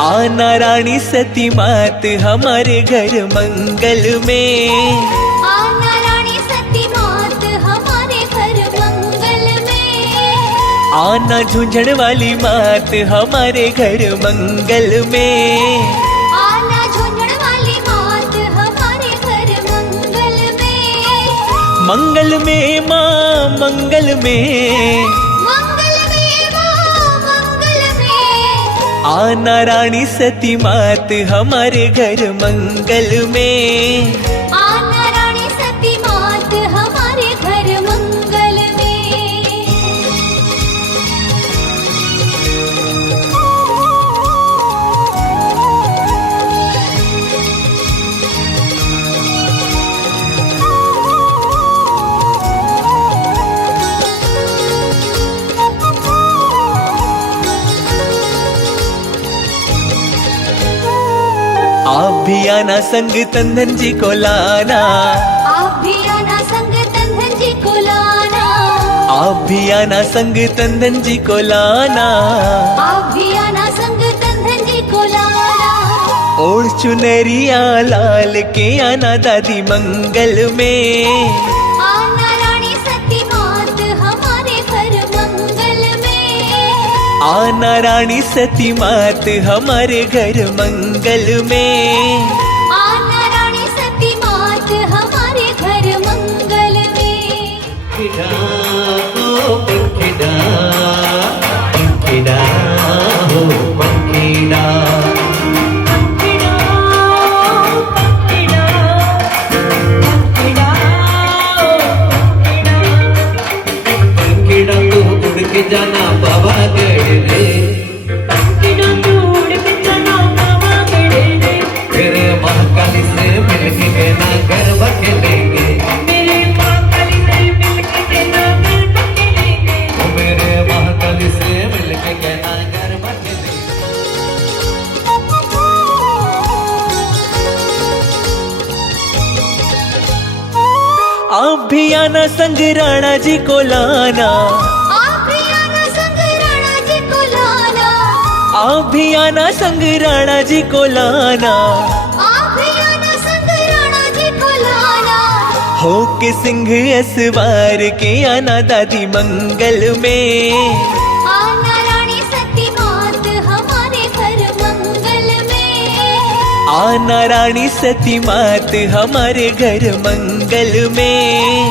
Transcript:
आना रानी सती मात हमारे घर मंगल में। आना रानी सती मात हमारे घर मंगल में। आना झुंझुन वाली मात हमारे घर मंगल में। आना झुंझुन वाली मात हमारे घर मंगल में। मंगल में माँ मंगल में। मंगल में माँ मंगल में। आना रानी सती मात हमारे घर मंगल में। आना रानी सती मात हमारे घर मंगल में। आप भी आना संग तंदन जी को लाना। आप भी आना संग तंदन जी को लाना। आप भी आना संग तंदन जी को लाना। आप भी आना संग तंदन जी को लाना। और चुनरिया लाल के आना दादी मंगल में। आना रानी सती मात हमारे घर मंगल में। आना रानी सती मात हमारे घर मंगल में। आना रानी सती मात हमारे घर मंगल में। पंखिड़ा हो पंखिड़ा, पंखिड़ा हो पंखिड़ा। पंखिड़ा तू उड़ के जाना पावागढ़ रे। मेरे महाकाली से मिल के कहना गरबा खेलेंगे। मेरे महाकाली से मिल के कहना गरबा खेलेंगे। आप भी आना संग राणा जी को लाना। आप भी आना संग राणा जी को लाना। आप भी आना संग राणा जी को लाना। आप भी आना संग राणा जी को लाना। हो के सिंह असवार के आना दादी मंगल में। आना रानी सती मात हमारे घर मंगल में। आना रानी सती मात हमारे घर मंगल में।